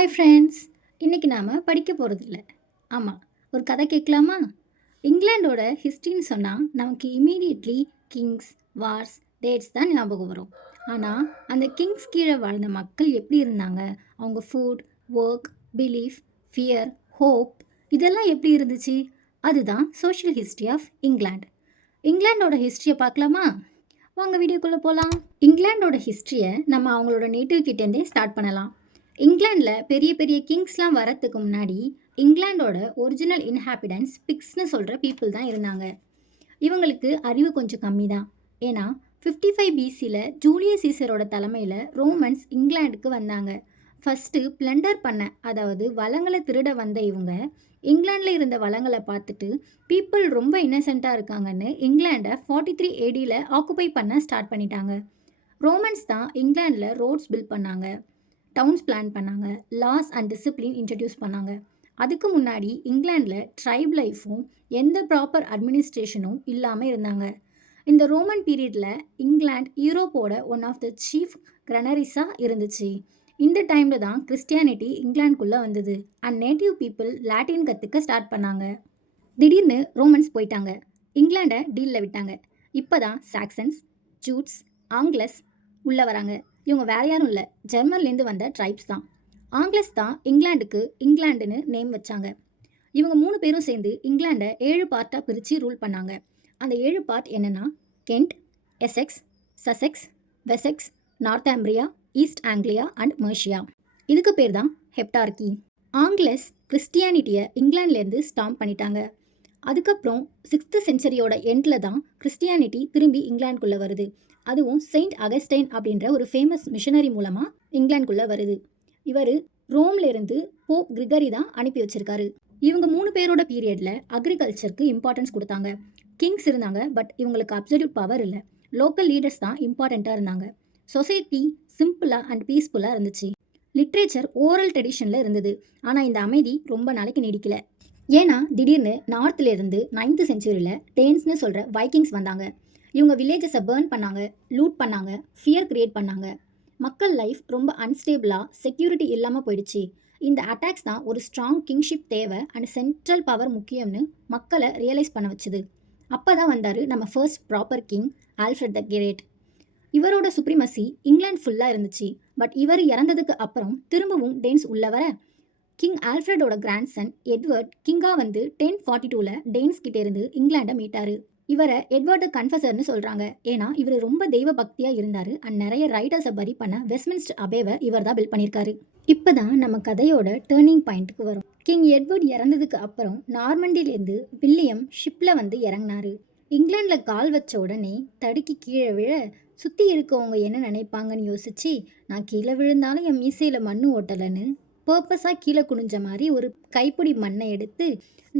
Hi friends. இன்றைக்கி நாம் படிக்க போகிறதில்ல. ஆமாம், ஒரு கதை கேட்கலாமா? இங்கிலாண்டோட ஹிஸ்ட்ரின்னு சொன்னால் நமக்கு இமீடியட்லி கிங்ஸ், வார்ஸ், டேட்ஸ் தான் ஞாபகம் வரும். ஆனால் அந்த கிங்ஸ் கீழே வாழ்ந்த மக்கள் எப்படி இருந்தாங்க, அவங்க food, work, belief, fear, hope இதெல்லாம் எப்படி இருந்துச்சு, அதுதான் சோஷியல் ஹிஸ்ட்ரி ஆஃப் இங்கிலாந்து. இங்கிலாண்டோட ஹிஸ்ட்ரியை பார்க்கலாமா? வாங்க வீடியோக்குள்ளே போகலாம். இங்கிலாண்டோட ஹிஸ்ட்ரியை நம்ம அவங்களோட நேட்டிவ் கிட்டேருந்தே ஸ்டார்ட் பண்ணலாம். இங்கிலாண்டில் பெரிய பெரிய கிங்ஸ்லாம் வரத்துக்கு முன்னாடி இங்கிலாண்டோட ஒரிஜினல் இன்ஹாபிடன்ஸ் பிக்ஸ்னு சொல்கிற பீப்புள் தான் இருந்தாங்க. இவங்களுக்கு அறிவு கொஞ்சம் கம்மி தான். ஏன்னா 55 பிசியில் ஜூலியஸ் சீசரோட தலைமையில் ரோமன்ஸ் இங்கிலாண்டுக்கு வந்தாங்க. ஃபஸ்ட்டு பிளண்டர் பண்ண, அதாவது வளங்களை திருட வந்த இவங்க இங்கிலாண்டில் இருந்த வளங்களை பார்த்துட்டு பீப்புள் ரொம்ப இன்னசென்ட்டாக இருக்காங்கன்னு இங்கிலாண்டை 43 ADயில் ஆக்குபை பண்ண ஸ்டார்ட் பண்ணிட்டாங்க. ரோமன்ஸ் தான் இங்கிலாண்டில் ரோட்ஸ் பில்ட் பண்ணாங்க, டவுன்ஸ் பிளான் பண்ணாங்க, லாஸ் அண்ட் டிசிப்ளின் இன்ட்ரடியூஸ் பண்ணாங்க. அதுக்கு முன்னாடி இங்கிலாண்டில் ட்ரைப் லைஃப்பும் எந்த ப்ராப்பர் அட்மினிஸ்ட்ரேஷனும் இல்லாமல் இருந்தாங்க. இந்த ரோமன் பீரியடில் இங்கிலாந்து யூரோப்போட ஒன் ஆஃப் த சீஃப் கிரனரிஸாக இருந்துச்சு. இந்த டைமில் தான் கிறிஸ்டியானிட்டி இங்கிலாந்துக்குள்ளே வந்தது அண்ட் நேட்டிவ் பீப்புள் லாட்டின் கற்றுக்க ஸ்டார்ட் பண்ணாங்க. திடீர்னு ரோமன்ஸ் போயிட்டாங்க, இங்கிலாண்டை டீலில் விட்டாங்க. இப்போ தான் சாக்சன்ஸ், ஜூட்ஸ், ஆங்கிலஸ் உள்ளே வராங்க. இவங்க வேற யாரும் இல்லை, ஜெர்மன்லேருந்து வந்த ட்ரைப்ஸ் தான். ஆங்கிலஸ் தான் இங்கிலாண்டுன்னு நேம் வச்சாங்க. இவங்க 3 பேரும் சேர்ந்து இங்கிலாண்டை 7 பார்ட்டாக பிரித்து ரூல் பண்ணாங்க. அந்த 7 பார்ட் என்னென்னா Kent, Essex, Sussex, Wessex, Northumbria, East Anglia and Mercia. இதுக்கு பேர் தான் ஹெப்டார்கி. ஆங்கிலஸ் கிறிஸ்டியானிட்டியை இங்கிலாந்துலேருந்து ஸ்டாம்ப் பண்ணிட்டாங்க. அதுக்கப்புறம் 6th செஞ்சுரியோட எண்டில் தான் கிறிஸ்டியானிட்டி திரும்பி இங்கிலாந்துக்குள்ளே வருது. அதுவும் செயின்ட் அகஸ்டைன் அப்படின்ற ஒரு ஃபேமஸ் மிஷனரி மூலமாக இங்கிலாந்துக்குள்ளே வருது. இவர் ரோம்லேருந்து போப் கிரிகரி தான் அனுப்பி வச்சிருக்காரு. இவங்க 3 பேரோட பீரியடில் அக்ரிகல்ச்சருக்கு இம்பார்ட்டன்ஸ் கொடுத்தாங்க. கிங்ஸ் இருந்தாங்க, பட் இவங்களுக்கு அப்சல்யூட் பவர் இல்லை. லோக்கல் லீடர்ஸ் தான் இம்பார்ட்டண்ட்டாக இருந்தாங்க. சொசைட்டி சிம்பிளாக அண்ட் பீஸ்ஃபுல்லாக இருந்துச்சு. லிட்ரேச்சர் ஓரல் ட்ரெடிஷனில் இருந்தது. ஆனால் இந்த அமைதி ரொம்ப நாளைக்கு நீடிக்கல. ஏன்னா திடீர்னு நார்த்லேருந்து 9th செஞ்சுரியில் டேன்ஸ்னு சொல்கிற வைக்கிங்ஸ் வந்தாங்க. இவங்க வில்லேஜஸை பேர்ன் பண்ணாங்க, லூட் பண்ணாங்க, ஃபியர் கிரியேட் பண்ணாங்க. மக்கள் லைஃப் ரொம்ப அன்ஸ்டேபிளாக, செக்யூரிட்டி இல்லாமல் போயிடுச்சு. இந்த அட்டாக்ஸ் தான் ஒரு ஸ்ட்ராங் கிங்ஷிப் தேவை அண்ட் சென்ட்ரல் பவர் முக்கியம்னு மக்களை ரியலைஸ் பண்ண வச்சுது. அப்போ தான் வந்தார் நம்ம first proper king Alfred the great. இவரோட சுப்ரிமசி இங்கிலாந்து ஃபுல்லாக இருந்துச்சு. பட் இவர் இறந்ததுக்கு அப்புறம் திரும்பவும் டேன்ஸ் உள்ள வர கிங் ஆல்ஃப்ரடோட கிராண்ட்சன் எட்வர்ட் கிங்காக வந்து 1042 டேன்ஸ் கிட்டே இருந்து இங்கிலாண்டை மீட்டார். இவரை எட்வர்டு கன்ஃபசர்னு சொல்கிறாங்க. ஏன்னா இவர் ரொம்ப தெய்வ பக்தியாக இருந்தார் அண்ட் நிறைய ரைட்டர்ஸை பரி பண்ண வெஸ்ட்மின்ஸ்டர் அபேவை இவர் தான் பில்ட் பண்ணியிருக்காரு. இப்போ தான் நம்ம கதையோட டேர்னிங் பாயிண்ட்டுக்கு வரும். கிங் எட்வர்ட் இறந்ததுக்கு அப்புறம் நார்மண்டிலேருந்து வில்லியம் ஷிப்பில் வந்து இறங்கினார். இங்கிலாண்டில் கால் வச்ச உடனே தடுக்கி கீழே விழ சுற்றி இருக்கவங்க என்ன நினைப்பாங்கன்னு யோசிச்சு, நான் கீழே விழுந்தாலும் என் மீசையில் மண்ணு ஓட்டலைன்னு பர்பஸாக கீழே குனிஞ்ச மாதிரி ஒரு கைப்பிடி மண்ணை எடுத்து,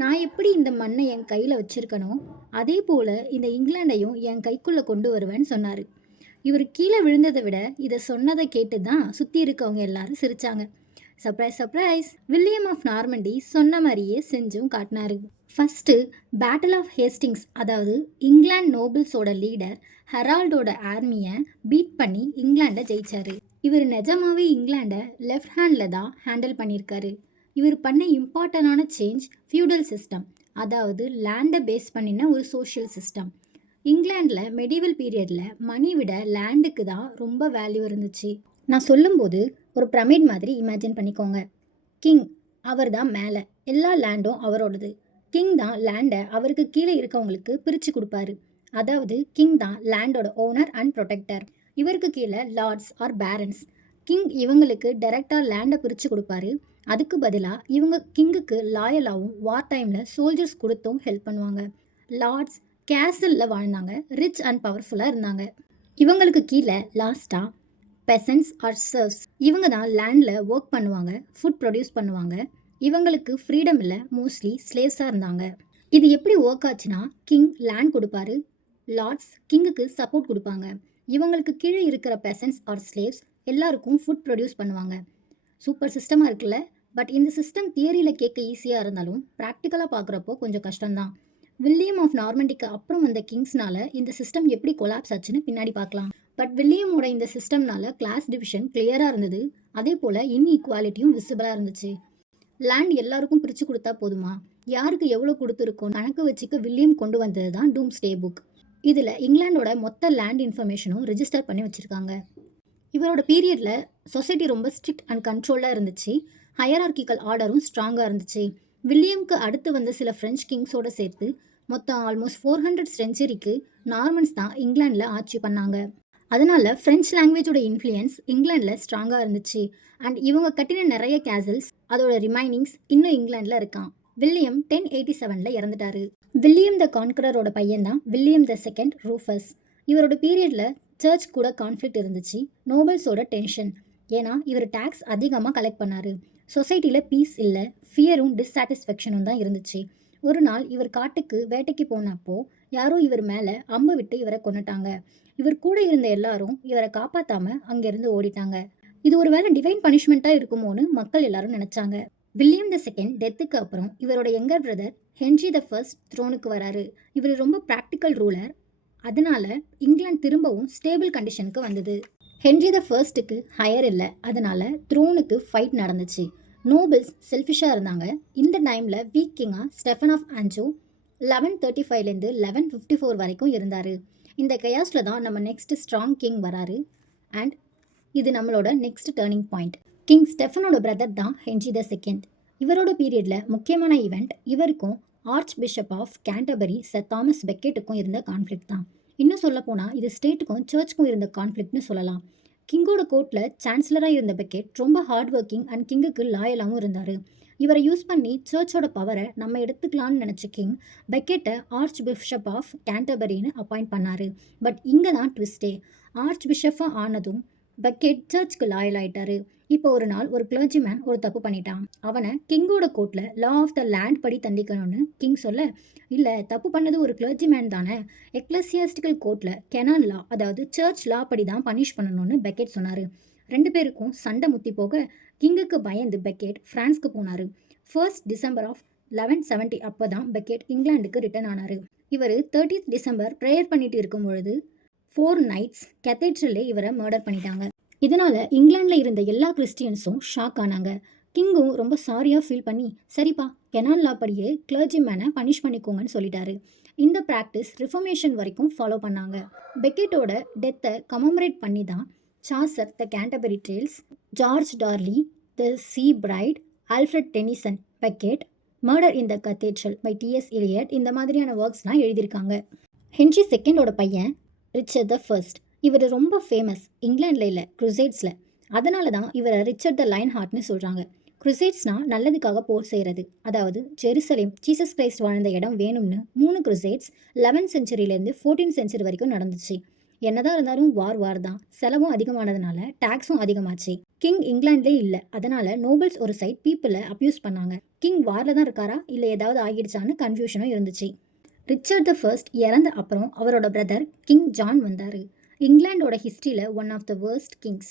நான் எப்படி இந்த மண்ணை என் கையில் வச்சுருக்கனோ அதே போல் இந்த இங்கிலாண்டையும் என் கைக்குள்ளே கொண்டு வருவேன்னு சொன்னார். இவர் கீழே விழுந்ததை விட இதை சொன்னதை கேட்டு தான் சுற்றி இருக்கவங்க எல்லாரும் சிரித்தாங்க. Surprise surprise, William of Normandy சொன்ன மாதிரியே செஞ்சும் காட்டினாரு. ஃபஸ்ட்டு பேட்டில் ஆஃப் ஹேஸ்டிங்ஸ், அதாவது இங்கிலாந்து நோபல்ஸோட லீடர் ஹெரால்டோட ஆர்மியை பீட் பண்ணி இங்கிலாண்டை ஜெயிச்சார். இவர் நிஜமாவே இங்கிலாண்டை லெஃப்ட் ஹேண்டில் தான் ஹேண்டில் பண்ணியிருக்காரு. இவர் பண்ண இம்பார்ட்டண்டான சேஞ்ச் ஃபியூடல் சிஸ்டம், அதாவது லேண்டை பேஸ் பண்ணின ஒரு சோஷியல் சிஸ்டம். இங்கிலாண்டில் மெடிவல் பீரியடில் மணி விட லேண்டுக்கு தான் ரொம்ப வேல்யூ இருந்துச்சு. நான் சொல்லும்போது ஒரு பிரமிட் மாதிரி இமேஜின் பண்ணிக்கோங்க. கிங் அவர் தான் மேலே, எல்லா லேண்டும் அவரோடது. கிங் தான் லேண்டை அவருக்கு கீழே இருக்கவங்களுக்கு பிரித்து கொடுப்பாரு. அதாவது கிங் தான் லேண்டோட ஓனர் அண்ட் ப்ரொடெக்டர். இவருக்கு கீழே லார்ட்ஸ் ஆர் பேரன்ஸ். கிங் இவங்களுக்கு டைரெக்டாக லேண்டை பிரித்து கொடுப்பாரு. அதுக்கு பதிலாக இவங்க கிங்குக்கு லாயலாகவும் வார் டைமில் சோல்ஜர்ஸ் கொடுத்தும் ஹெல்ப் பண்ணுவாங்க. லார்ட்ஸ் கேசலில் வாழ்ந்தாங்க, ரிச் அண்ட் பவர்ஃபுல்லாக இருந்தாங்க. இவங்களுக்கு கீழே லாஸ்ட்டாக பெசன்ஸ் ஆர் சர்வ்ஸ். இவங்க தான் லேண்டில் ஒர்க் பண்ணுவாங்க, ஃபுட் ப்ரொடியூஸ் பண்ணுவாங்க. இவங்களுக்கு ஃப்ரீடம் இல்லை, மோஸ்ட்லி ஸ்லேவ்ஸாக இருந்தாங்க. இது எப்படி ஒர்க் ஆச்சுன்னா, கிங் லேண்ட் கொடுப்பாரு, லார்ட்ஸ் கிங்குக்கு சப்போர்ட் கொடுப்பாங்க. இவங்களுக்கு கீழே இருக்கிற பெசன்ஸ் ஆர் ஸ்லேவ்ஸ் எல்லாருக்கும் ஃபுட் ப்ரொடியூஸ் பண்ணுவாங்க. சூப்பர் சிஸ்டமாக இருக்குல்ல? பட் இந்த சிஸ்டம் தியரியில் கேட்க ஈஸியாக இருந்தாலும் ப்ராக்டிக்கலாக பார்க்குறப்போ கொஞ்சம் கஷ்டம்தான். வில்லியம் ஆஃப் நார்மண்டிக்கு அப்புறம் வந்த கிங்ஸ்னால இந்த சிஸ்டம் எப்படி கொலாப்ஸ் ஆச்சுன்னு பின்னாடி பார்க்கலாம். பட் வில்லியமோட இந்த சிஸ்டம்னால கிளாஸ் டிவிஷன் கிளியராக இருந்தது. அதே போல் இன்இக்வாலிட்டியும் விசிபிளாக இருந்துச்சு. லேண்ட் எல்லாருக்கும் பிரித்து கொடுத்தா போதுமா, யாருக்கு எவ்வளோ கொடுத்துருக்கோம் கணக்கு வச்சுக்க வில்லியம் கொண்டு வந்தது தான் டூம்ஸ்டே புக். இதில் இங்கிலாண்டோட மொத்த லேண்ட் இன்ஃபர்மேஷனும் ரிஜிஸ்டர் பண்ணி வச்சுருக்காங்க. இவரோட பீரியடில் சொசைட்டி ரொம்ப ஸ்ட்ரிக்ட் அண்ட் கண்ட்ரோலாக இருந்துச்சு. ஹையரார்கிக்கல் ஆர்டரும் ஸ்ட்ராங்காக இருந்துச்சு. வில்லியம்க்கு அடுத்து வந்த சில ஃப்ரெஞ்ச் கிங்ஸோடு சேர்த்து மொத்தம் ஆல்மோஸ்ட் 400 செஞ்சுரிக்கு நார்மன்ஸ் தான் இங்கிலாண்டில் ஆட்சி பண்ணாங்க. அதனால் ஃப்ரெஞ்ச் லாங்குவேஜோட இன்ஃப்ளூயன்ஸ் இங்கிலாண்டில் ஸ்ட்ராங்காக இருந்துச்சு. அண்ட் இவங்க கட்டின நிறைய கேசல்ஸ் அதோட ரிமைனிங்ஸ் இன்னும் இங்கிலாண்டில் இருக்கான். வில்லியம் 1087 இறந்துட்டாரு. வில்லியம் த கான்கரரோட பையன் தான் வில்லியம் த செகண்ட் ரூஃபஸ். இவரோட பீரியடில் சர்ச் கூட கான்ஃப்ளிக்ட் இருந்துச்சு. நோபல்ஸோட டென்ஷன், ஏன்னா இவர் டேக்ஸ் அதிகமாக கலெக்ட் பண்ணார். சொசைட்டியில் பீஸ் இல்லை, ஃபியரும் டிஸ்சாட்டிஸ்ஃபேக்ஷனும் தான் இருந்துச்சு. ஒரு நாள் இவர் காட்டுக்கு வேட்டைக்கு போனப்போ யாரோ இவர் மேலே அம்பு விட்டு இவரை கொன்னுட்டாங்க. இவர் கூட இருந்த எல்லாரும் இவரை காப்பாற்றாமல் அங்கேருந்து ஓடிட்டாங்க. இது ஒரு வேளை டிவைன் பனிஷ்மெண்ட்டாக இருக்குமோன்னு மக்கள் எல்லாரும் நினச்சாங்க. வில்லியம் த செகண்ட் டெத்துக்கு அப்புறம் இவரோட younger brother Henry the first த்ரோனுக்கு வராரு. இவர் ரொம்ப ப்ராக்டிக்கல் ரூலர். அதனால இங்கிலாந்து திரும்பவும் ஸ்டேபிள் கண்டிஷனுக்கு வந்தது. ஹென்ரி த ஃபர்ஸ்ட்டுக்கு ஹையர் இல்லை, அதனால த்ரோனுக்கு ஃபைட் நடந்துச்சு. நோபல்ஸ் செல்ஃபிஷாக இருந்தாங்க. இந்த டைமில் வீக் கிங்காக ஸ்டெஃபன் ஆஃப் ஆன்ஜோ 1135லேருந்து 1154 வரைக்கும் இருந்தார். இந்த கயாஸில் தான் நம்ம நெக்ஸ்ட் ஸ்ட்ராங் கிங் வராரு. அண்ட் இது நம்மளோட நெக்ஸ்ட் டேர்னிங் பாயிண்ட். கிங் ஸ்டெஃபனோட பிரதர் தான் ஹென்ரி த செகண்ட். இவரோட பீரியடில் முக்கியமான ஈவெண்ட் இவருக்கும் archbishop of Canterbury sir Thomas பெக்கெட்டுக்கும் இருந்த கான்ஃப்ளிக்ட் தான். இன்னும் சொல்லப்போனால் இது ஸ்டேட்டுக்கும் சர்ச்சுக்கும் இருந்த கான்ஃப்ளிக்ட்னு சொல்லலாம். கிங்கோட கோர்ட்டில் சான்சலராக இருந்த பெக்கெட் ரொம்ப ஹார்ட் ஒர்க்கிங் அண்ட் கிங்குக்கு லாயலாகவும் இருந்தார். இவரை யூஸ் பண்ணி சர்ச்சோட பவரை நம்ம எடுத்துக்கலான்னு நினச்ச கிங் பெக்கெட்டை ஆர்ச் பிஷப் ஆஃப் கேண்டர்பரின்னு அப்பாயிண்ட் பண்ணார். பட் இங்கே தான் ட்விஸ்டே. ஆர்ச் பிஷப்பாக ஆனதும் பெக்கெட் சர்ச்சுக்கு லாயல் ஆயிட்டாரு. இப்போ ஒரு நாள் ஒரு கிளர்ஜிமேன் ஒரு தப்பு பண்ணிட்டான். அவனை கிங்கோட கோர்ட்டில் லா ஆஃப் த லேண்ட் படி தண்டிக்கணும்னு கிங் சொல்ல, இல்லை தப்பு பண்ணது ஒரு கிளர்ஜிமேன் தானே, எக்லசியாஸ்டிக்கல் கோர்ட்டில் கெனான் லா அதாவது சர்ச் லா படி தான் பனிஷ் பண்ணணும்னு பெக்கெட் சொன்னார். 2 பேருக்கும் சண்டை முத்தி போக கிங்குக்கு பயந்து பெக்கெட் ஃப்ரான்ஸ்க்கு போனார். 1 டிசம்பர் ஆஃப் 1170 அப்போ தான் பெக்கெட் இங்கிலாந்துக்கு ரிட்டர்ன் ஆனார். இவர் 30 டிசம்பர் ப்ரேயர் பண்ணிட்டு இருக்கும் பொழுது 4 நைட்ஸ் கெத்தேட்ரல்லே இவரை மர்டர் பண்ணிட்டாங்க. இதனால் இங்கிலாண்டில் இருந்த எல்லா கிறிஸ்டியன்ஸும் ஷாக் ஆனாங்க. கிங்கும் ரொம்ப சாரியாக ஃபீல் பண்ணி, சரிப்பா கெனான் லா படியே கிளர்ஜிமேனை பனிஷ் பண்ணிக்கோங்கன்னு சொல்லிட்டாரு. இந்த ப்ராக்டிஸ் ரிஃபர்மேஷன் வரைக்கும் ஃபாலோ பண்ணாங்க. பெக்கெட்டோட டெத்தை கமமரேட் பண்ணி தான் Chaucer the Canterbury tales, George Darley the sea bride, Alfred Tennyson Becket, murder in the cathedral by T S Eliot இந்த மாதிரியான ஒர்க்ஸ்லாம் எழுதியிருக்காங்க. ஹென்ரி செகண்டோட பையன் ரிச்சர்ட் த ஃபர்ஸ்ட். இவர் ரொம்ப ஃபேமஸ் இங்கிலாண்டில் இல்லை, க்ருசேட்ஸில். அதனால தான் இவரை ரிச்சர்ட் த லைன் ஹார்ட்னு சொல்கிறாங்க. க்ருசேட்ஸ்னால் நல்லதுக்காக போர் செய்கிறது. அதாவது ஜெருசலேம் ஜீசஸ் கிரைஸ்ட் வாழ்ந்த இடம் வேணும்னு 3 க்ருசேட்ஸ் 11th செஞ்சுரியிலேருந்து 14th செஞ்சுரி வரைக்கும் நடந்துச்சு. என்னதான் இருந்தாலும் வார் தான். செலவும் அதிகமானதுனால டேக்ஸும் அதிகமாச்சு. கிங் இங்கிலாண்ட்லே இல்லை, அதனால் நோபல்ஸ் ஒரு சைட் பீப்புளை அப்யூஸ் பண்ணாங்க. கிங் வாரில் தான் இருக்காரா இல்லை ஏதாவது ஆகிடுச்சான்னு கன்ஃபியூஷனும் இருந்துச்சு. ரிச்சர்ட் த ஃபர்ஸ்ட் இறந்த அப்புறம் அவரோட பிரதர் கிங் ஜான் வந்தார். இங்கிலாண்டோட ஹிஸ்ட்ரியில் one of the worst kings.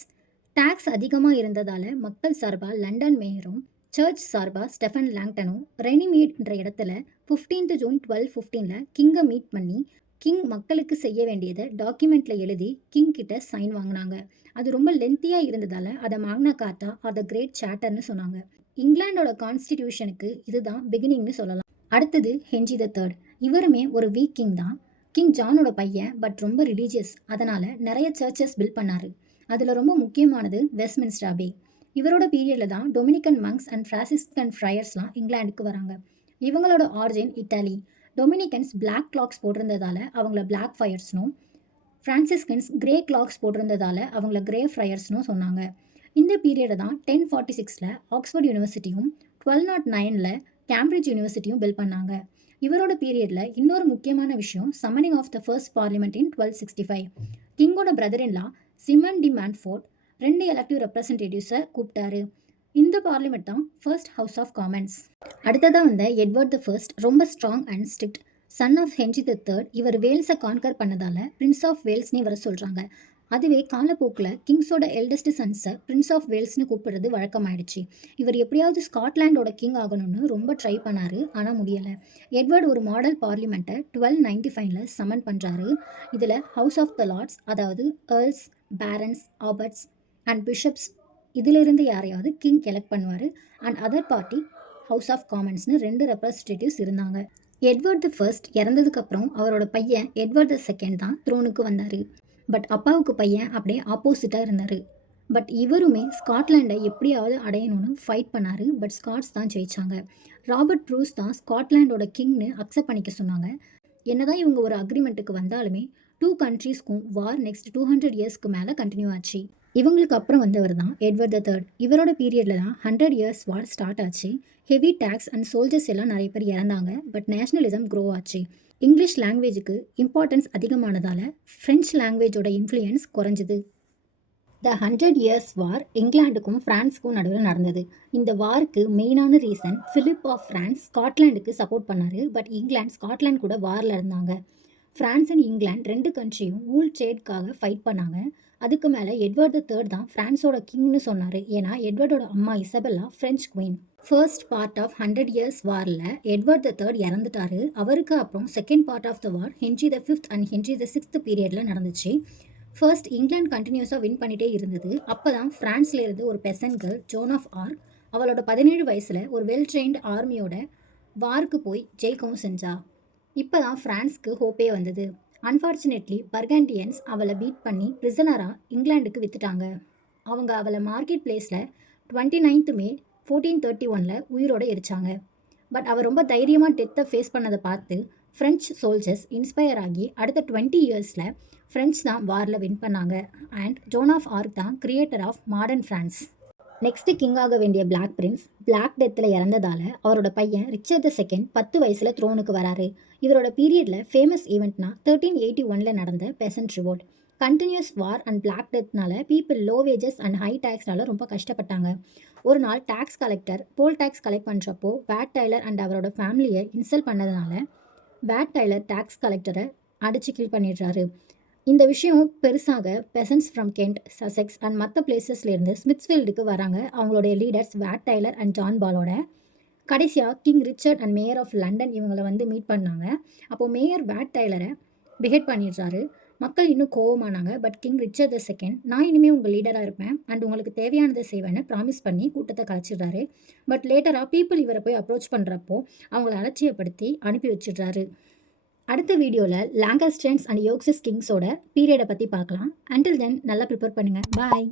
Tax அதிகமாக இருந்ததால் மக்கள் சார்பாக லண்டன் மேயரும் சர்ச் சார்பாக ஸ்டெஃபன் லாங்டனும் ரெனிமீட்ன்ற இடத்துல 15th ஜூன் 1215 கிங்கை மீட் பண்ணி கிங் மக்களுக்கு செய்ய வேண்டியதை டாக்குமெண்ட்டில் எழுதி கிங் கிட்ட சைன் வாங்கினாங்க. அது ரொம்ப லென்த்தியாக இருந்ததால் அதை மேக்னா கார்ட்டா ஆர் த கிரேட் சார்ட்டர்னு சொன்னாங்க. இங்கிலாண்டோட கான்ஸ்டிடியூஷனுக்கு இதுதான் பிகினிங்னு சொல்லலாம். அடுத்தது ஹென்ரி த தேர்ட். இவருமே ஒரு வீக் கிங் தான். கிங் ஜானோட பையன், பட் ரொம்ப ரிலீஜியஸ். அதனால் நிறைய சர்ச்சஸ் பில்ட் பண்ணார். அதில் ரொம்ப முக்கியமானது வெஸ்ட்மின்ஸ்டர் அபே. இவரோட பீரியடில் தான் டொமினிக்கன் மங்க்ஸ் அண்ட் ஃப்ரான்சிஸ்கன் ஃப்ரையர்ஸ்லாம் இங்கிலாந்துக்கு வராங்க. இவங்களோட origin Italy. Dominicans black cloaks போட்டிருந்ததால அவங்கள பிளாக் ஃப்ரையர்ஸ்னும், ஃப்ரான்சிஸ்கன்ஸ் கிரே கிளாக்ஸ் போட்டிருந்ததால அவங்கள கிரே ஃப்ரையர்ஸ்னும் சொன்னாங்க. இந்த பீரியடை தான் 1046 ஆக்ஸ்ஃபோர்ட் யூனிவர்சிட்டியும் 1209 கேம்பிரிட்ஜ் யூனிவர்சிட்டியும் பில்ட் பண்ணாங்க. இவரோட பீரியடில் இன்னொரு முக்கியமான விஷயம் summoning of the first parliament in 1265. கிங்கோட brother in law Simon de Montfort 2 elective ரெப்ரசன்டேட்டிவ்ஸை கூப்பிட்டாரு. இந்த பார்லிமெண்ட் தான் ஃபர்ஸ்ட் ஹவுஸ் ஆஃப் காமன்ஸ். அடுத்ததாக வந்த எட்வர்ட் த ஃபர்ஸ்ட் ரொம்ப strong and strict. Son of Henry the third. இவர் வேல்ஸை கான்கர் பண்ணதால் பிரின்ஸ் ஆஃப் வேல்ஸ்னு இவரை சொல்கிறாங்க. அதுவே காலப்போக்கில் கிங்ஸோட எல்டஸ்ட் சன்ஸை பிரின்ஸ் ஆஃப் வேல்ஸ்னு கூப்பிடுறது வழக்கமாயிடுச்சு. இவர் எப்படியாவது ஸ்காட்லாண்டோட கிங் ஆகணும்னு ரொம்ப ட்ரை பண்ணாரு, ஆனால் முடியலை. எட்வர்ட் ஒரு மாடல் பார்லிமெண்ட்டை 1295ல் சமன் பண்ணுறாரு. இதில் ஹவுஸ் ஆஃப் த லார்ட்ஸ், அதாவது earls, barons, abbots and bishops, இதிலிருந்து யாரையாவது கிங் எலெக்ட் பண்ணுவார். And other party house of காமன்ஸ்னு 2 ரெப்ரஸன்டேட்டிவ்ஸ் இருந்தாங்க. எட்வர்ட் தி ஃபர்ஸ்ட் இறந்ததுக்கப்புறம் அவரோட பையன் எட்வர்ட் தி செகண்ட் தான் த்ரோனுக்கு வந்தார். பட் அப்பாவுக்கு பையன் அப்படியே ஆப்போசிட்டாக இருந்தார். பட் இவருமே ஸ்காட்லாண்டை எப்படியாவது அடையணும்னு ஃபைட் பண்ணார். பட் ஸ்காட்ஸ் தான் ஜெயிச்சாங்க. ராபர்ட் ப்ரூஸ் தான் ஸ்காட்லாண்டோட கிங்னு அக்செப்ட் பண்ணிக்க சொன்னாங்க. என்னதான் இவங்க ஒரு அக்ரிமெண்ட்டுக்கு வந்தாலுமே 2 கண்ட்ரீஸ்க்கும் வார் நெக்ஸ்ட் 200 இயர்ஸ்க்கு மேலே கண்டினியூ ஆச்சு. இவங்களுக்கு அப்புறம் வந்தவர் தான் எட்வர்ட் தி தேர்ட். இவரோட பீரியடில் தான் 100 இயர்ஸ் வார் ஸ்டார்ட் ஆச்சு. ஹெவி டேக்ஸ் அண்ட் சோல்ஜர்ஸ் எல்லாம் நிறைய பேர் இறந்தாங்க. பட் நேஷனலிசம் க்ரோ ஆச்சு. இங்கிலீஷ் லாங்குவேஜுக்கு இம்பார்ட்டன்ஸ் அதிகமானதால் ஃப்ரெஞ்ச் லாங்குவேஜோட இன்ஃப்ளூயன்ஸ் குறைஞ்சிது. த 100 இயர்ஸ் வார் இங்கிலாந்துக்கும் ஃப்ரான்ஸுக்கும் நடுவில் நடந்தது. இந்த வாருக்கு மெயினான ரீசன் பிலிப் ஆஃப் ஃப்ரான்ஸ் ஸ்காட்லாண்டுக்கு சப்போர்ட் பண்ணார். பட் இங்கிலாந்து ஸ்காட்லாண்ட் கூட வாரில் இருந்தாங்க. ஃப்ரான்ஸ் அண்ட் இங்கிலாந்து 2 கண்ட்ரியும் வூல் ட்ரேட்காக ஃபைட் பண்ணாங்க. அதுக்கு மேலே எட்வர்ட் தி தேர்ட் தான் ஃப்ரான்ஸோட கிங்னு சொன்னார். ஏன்னா எட்வர்டோட அம்மா Isabella French queen. First part of 100 years வாரில் எட்வர்ட் தி தேர்ட் இறந்துட்டாரு. அவருக்கு அப்புறம் second part of the war Henry the fifth and Henry the sixth பீரியடில் நடந்துச்சு. ஃபர்ஸ்ட் இங்கிலாந்து கண்டினியூஸாக வின் பண்ணிகிட்டே இருந்தது. அப்போ தான் ஃப்ரான்ஸ்லேருந்து ஒரு peasant girl Joan of Arc அவளோட 17 வயசில் ஒரு வெல் ட்ரெயின்டு ஆர்மியோட வாருக்கு போய் ஜெயிக்கவும் செஞ்சா. இப்போ தான் ஃப்ரான்ஸ்க்கு ஹோப்பே வந்தது. அன்ஃபார்ச்சுனேட்லி பர்கண்டியன்ஸ் அவளை பீட் பண்ணி பிரிசனராக இங்கிலாந்துக்கு விற்றுட்டாங்க. அவங்க அவளை மார்க்கெட் பிளேஸில் 29 மே 1431 உயிரோடு எரிச்சாங்க. பட் அவர் ரொம்ப தைரியமாக டெத்தை ஃபேஸ் பண்ணதை பார்த்து ஃப்ரெஞ்ச் சோல்ஜர்ஸ் இன்ஸ்பயர் ஆகி அடுத்த 20 இயர்ஸில் ஃப்ரெஞ்ச் தான் வாரில் வின் பண்ணாங்க. அண்ட் ஜோன் ஆஃப் ஆர்க் தான் creator of modern France. Next கிங்காக வேண்டிய பிளாக் பிரின்ஸ் பிளாக் டெத்தில் இறந்ததால் அவரோட பையன் ரிச்சர்ட் தி செகண்ட் 10 வயசில் த்ரோனுக்கு வராரு. இவரோட பீரியடில் ஃபேமஸ் ஈவெண்ட்னா 1381 நடந்த peasant revolt. Continuous war and black டெத்னால people low wages and high டேக்ஸ்னால ரொம்ப கஷ்டப்பட்டாங்க. ஒரு நாள் tax collector poll tax collect பண்ணுறப்போ வேட் டைலர் அண்ட் அவரோட ஃபேமிலியை இன்சல்ட் பண்ணதுனால வேட் டைலர் டேக்ஸ் கலெக்டரை அடிச்சு கில் பண்ணிடுறாரு. இந்த விஷயம் பெருசாக peasants from Kent, Sussex and மற்ற பிளேசஸ்லேருந்து ஸ்மித்ஸ்ஃபீல்டுக்கு வராங்க. அவங்களுடைய leaders Wat Tyler and John பாலோட. கடைசியாக king Richard and mayor of London இவங்களை வந்து மீட் பண்ணாங்க. அப்போது மேயர் வேட் டைலரை பிஹெட் பண்ணிடுறாரு. மக்கள் இன்னும் கோவமானாங்க. But king Richard the second நான் இனிமேல் உங்கள் லீடராக இருப்பேன் அண்ட் உங்களுக்கு தேவையானதை செய்வேன்னு ப்ராமிஸ் பண்ணி கூட்டத்தை கலைச்சிடுறாரு. பட் லேட்டராக பீப்புள் இவரை போய் அப்ரோச் பண்ணுறப்போ அவங்கள அலட்சியப்படுத்தி அனுப்பி வச்சிடுறாரு. அடுத்த வீடியோவில் லாங்கஸ்டன்ஸ் அண்ட் யோக்சஸ் கிங்ஸோட பீரியடை பற்றி பார்க்கலாம். அண்டில் தென் நல்லா ப்ரிப்பேர் பண்ணுங்கள். பாய்.